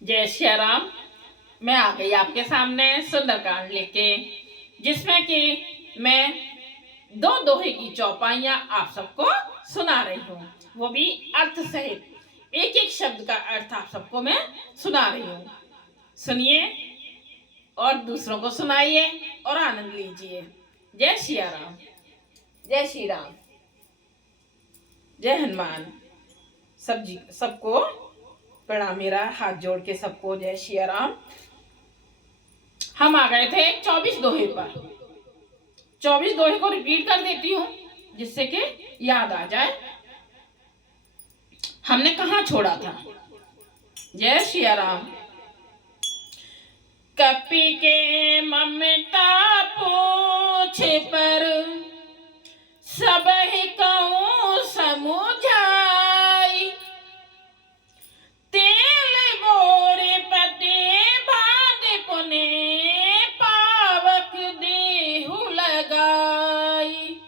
जय श्री राम। मैं आ गई आपके सामने सुंदरकांड लेके, जिसमें कि मैं दो दोहे की चौपाइयां आप सबको सुना रही हूँ, वो भी अर्थ सहित। एक एक शब्द का अर्थ आप सबको मैं सुना रही हूँ। सुनिए और दूसरों को सुनाइए और आनंद लीजिए। जय श्री राम। जय श्री राम। जय हनुमान। सबको प्रणाम, मेरा हाथ जोड़ के सबको जय श्री राम। हम आ गए थे 24 दोहे पर। 24 दोहे को रिपीट कर देती हूँ जिससे कि याद आ जाए हमने कहाँ छोड़ा था। जय श्री राम। कपि के ममता पूछ पर सब ही कहूँ समुझाई, तेल बोरे पते भाद पुने पावक देहु लगाई।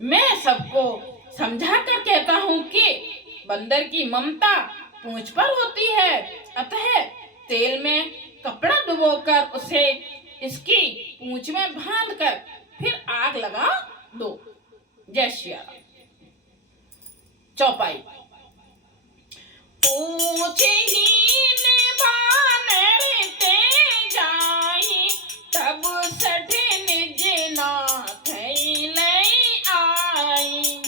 मैं सबको समझा कर कहता हूँ कि बंदर की ममता पूंछ पर होती है, अतः तेल में कपड़ा डुबोकर उसे इसकी पूंछ में बांधकर फिर आग लगा दो। जय श्री राम। चौपाई। पूछ हीन बानर ते जाई, तब सठ निज नाथ लई आई।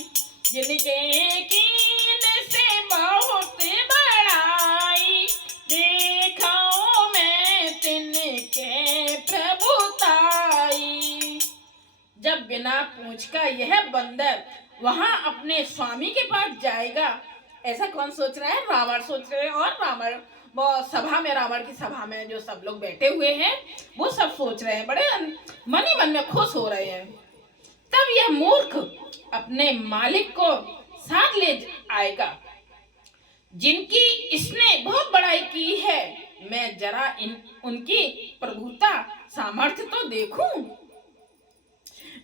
जिनके कीन से बहुत बड़ाई, देखो मैं तिनके प्रभुताई। जब बिना पूछ का यह बंदर वहां अपने स्वामी के पास जाएगा, ऐसा कौन सोच रहा है? रावण सोच रहे हैं। और रावण वो सभा में, रावण की सभा में जो सब लोग बैठे हुए हैं वो सब सोच रहे हैं, बड़े मन ही मन में खुश हो रहे हैं। तब यह मूर्ख अपने मालिक को साथ ले आएगा, जिनकी इसने बहुत बड़ाई की है, मैं जरा उनकी प्रभुता सामर्थ्य तो देखूं।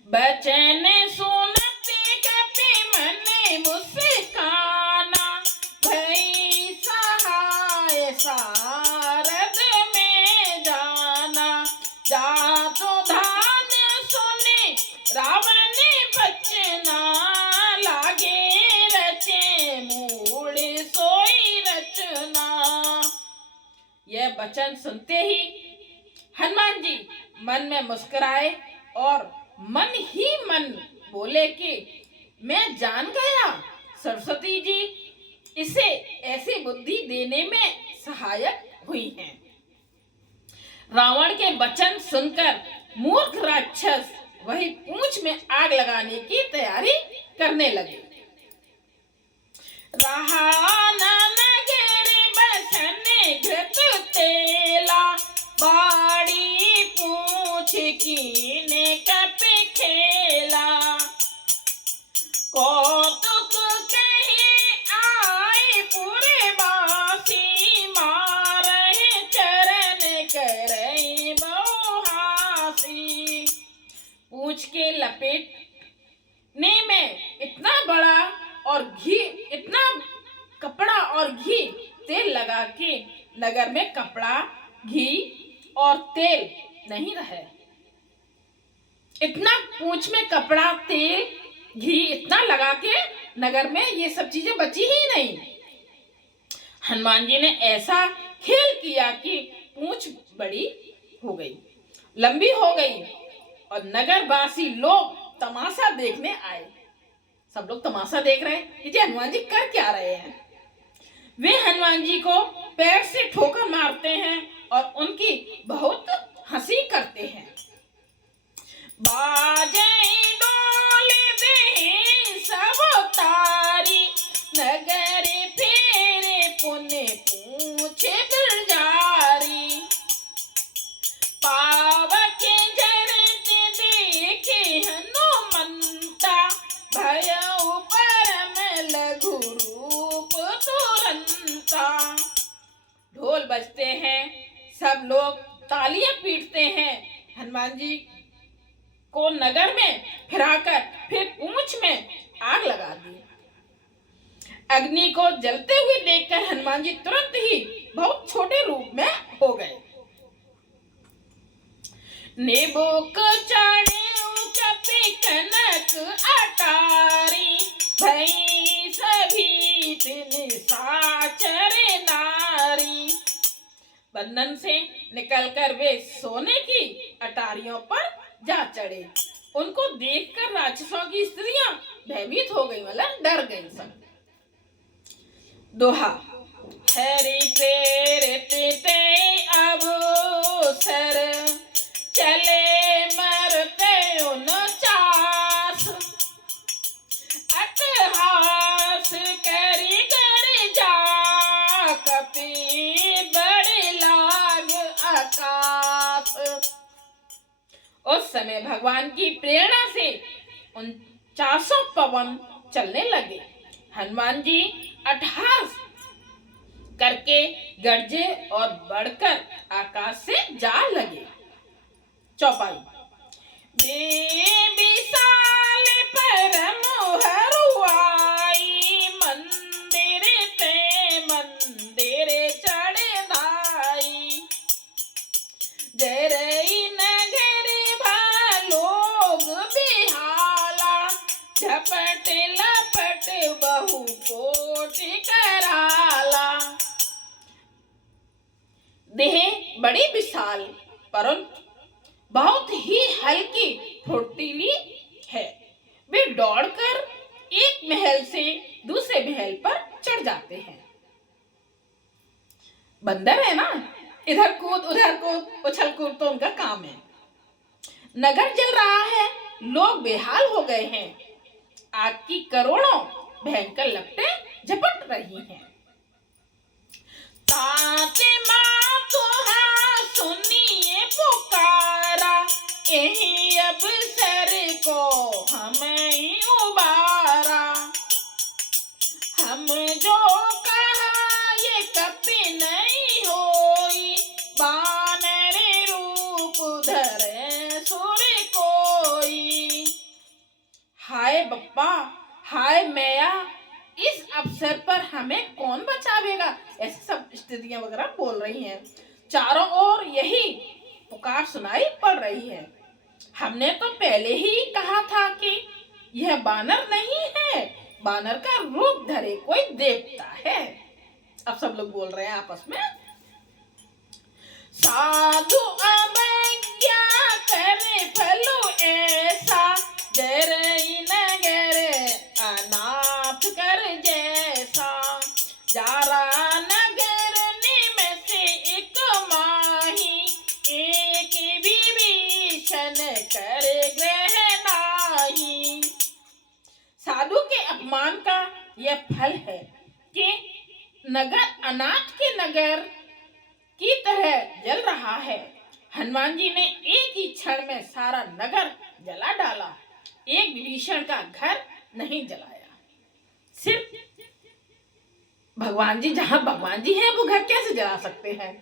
बचन सुनते कपि मन मुस्काना, भई सहाय सारद में जाना। जातो धान्य सुने रावण बचना, लागे रचे मूढ़ सोई रचना। यह वचन सुनते ही हनुमान जी मन में मुस्कुराए और मन ही मन बोले कि मैं जान गया, सरस्वती जी इसे ऐसी बुद्धि देने में सहायक हुई हैं। रावण के वचन सुनकर मूर्ख राक्षस वही पूंछ में आग लगाने की तैयारी करने लगे। रहा न नगर बसन घृत तेला, बाड़ी पूछ कीने कपि खेला। कौतुक कहे आए पुरवासी, मारहि चरण करई बहुहासी। पूछ के लपेटने में इतना बड़ा और घी, इतना कपड़ा और घी तेल लगा के नगर में कपड़ा, घी और तेल नहीं रहे। इतना पूंछ में कपड़ा, तेल, घी इतना लगा के नगर में ये सब चीजें बची ही नहीं। हनुमान जी ने ऐसा खेल किया कि पूंछ बड़ी हो गई, लंबी हो गई और नगरवासी लोग तमाशा देखने आए। सब लोग तमाशा देख रहे हैं कि जी हनुमान जी कर क्या रहे हैं। वे हनुमान जी को पैर से ठोकर मारते हैं और उनकी बहुत हंसी करते हैं। बाजई डोल दे सब तारी, नगर फेरे पुण्य पूछे बिरजारी। पावक जरत देखे हनुमंता, भयउ परम लघु रूप तुरंता। ढोल बजते हैं, सब लोग तालियां पीटते हैं। हनुमान जी को नगर में फिराकर फिर पूंछ में आग लगा दी। अग्नि को जलते हुए देखकर हनुमान जी तुरंत ही बहुत छोटे रूप में हो गए। नेबोक चढ़े कपि कनक अटारी, भई सभी तिन साचर नारी। बंधन से निकलकर वे सोने की अटारियों पर जा चढ़े। उनको देखकर राक्षसों की स्त्रियां भयभीत हो गई, मतलब डर गई सब। दोहा। हरि प्रेरित ते अवसर, चले मरते 49, अट्टहास करी कर जा, कपि बड़े लाग आकाश। उस समय भगवान की प्रेरणा से 49 पवन चलने लगे। हनुमान जी अट्टहास करके गरजे और बढ़कर आकाश से जा लगे। चौपाई। विशाल परम हरुआई, मंदिर ते मंदिर चढ़ाई, जरई नगर भालोग बिहाला, झपट लपट बहु कोटि कराला। देह बड़ी विशाल परंतु बहुत ही हल्की फुर्तीली है। वे दौड़कर एक महल से दूसरे महल पर चढ़ जाते हैं। बंदर है ना, इधर कूद उधर कूद, उछल कूद तो उनका काम है। नगर जल रहा है, लोग बेहाल हो गए हैं। आग की करोड़ों भयंकर लपटें झपट रही हैं। ताते माँ तुहां सुनिए पुकारा, यही अवसर को हमें उबारा। हम जो कहा ये कपि नहीं होई, बानर रूप धरे सुर कोई। हाय बप्पा, हाय मैया, इस अवसर पर हमें कौन बचावेगा? ऐसे सब स्त्रियां वगैरह बोल रही हैं। चारों ओर यही पुकार सुनाई पड़ रही है। हमने तो पहले ही कहा था कि यह बानर नहीं है, बानर का रूप धरे कोई देवता है। अब सब लोग बोल रहे हैं आपस में। साधु अवज्ञा करे फलो ऐसा, जरई नगर अनाथ कर जैसा। जारा नगर निम से एक माही, एक विभीषण कर ग्रह नाही। साधु के अपमान का यह फल है कि नगर अनाथ के नगर की तरह जल रहा है। हनुमान जी ने एक ही क्षण में सारा नगर जला डाला, एक विभीषण का घर नहीं जलाया। सिर्फ भगवान जी, जहां भगवान जी हैं वो घर कैसे जला सकते हैं?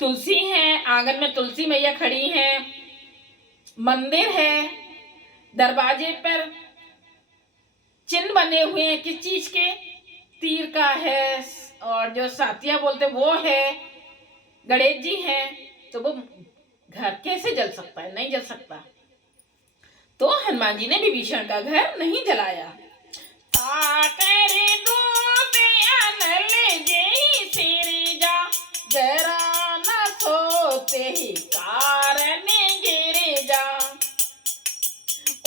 तुलसी है, आंगन में तुलसी मैया खड़ी है, मंदिर है, दरवाजे पर चिन्ह बने हुए हैं किस चीज के? तीर का है, और जो सातिया बोलते वो है, गणेश जी हैं, तो वो घर कैसे जल सकता है? नहीं जल सकता। तो हनुमान जी ने विभीषण का घर नहीं जलाया। जरा न सोते ही कारण गिर जा,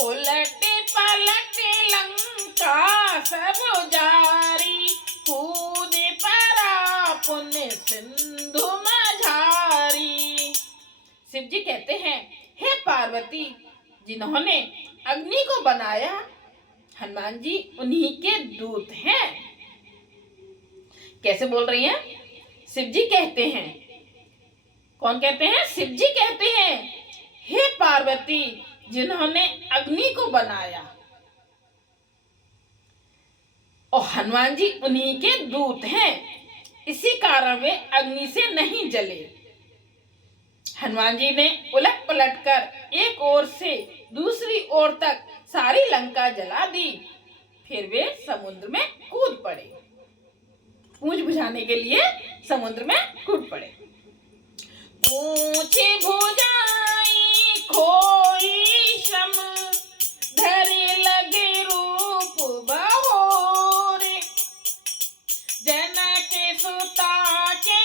उलट पलट लंका सब जारी, कूद परा पुण्य सिंधु मझारी। शिव जी कहते हैं, हे पार्वती, जिन्होंने अग्नि को बनाया, हनुमान जी उन्हीं के दूत हैं। कैसे बोल रही हैं? शिव जी कहते हैं। कौन कहते हैं? शिव जी कहते हैं, हे पार्वती, जिन्होंने अग्नि को बनाया, और हनुमान जी उन्हीं के दूत हैं, इसी कारण वे अग्नि से नहीं जले। हनुमान जी ने उलट पलट कर एक ओर से दूसरी ओर तक सारी लंका जला दी, फिर वे समुद्र में कूद पड़े। पूंछ बुझाने के लिए समुद्र में कूद पड़े। पूंछ भुजाई खोई श्रम, धरे लगे रूप बहोरे, जनक सुता के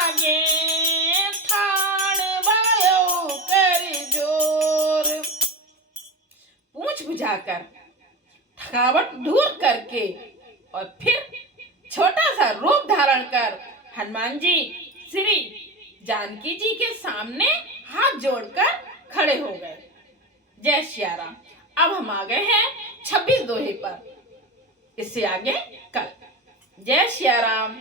आगे, ठाण भयो कर जोर। पूंछ बुझाकर थकावट दूर करके और फिर छोटा सा रूप धारण कर हनुमान जी श्री जानकी जी के सामने हाथ जोड़कर खड़े हो गए। जय सिया राम। अब हम आ गए हैं 26 दोहे पर, इससे आगे कल। जय सिया राम।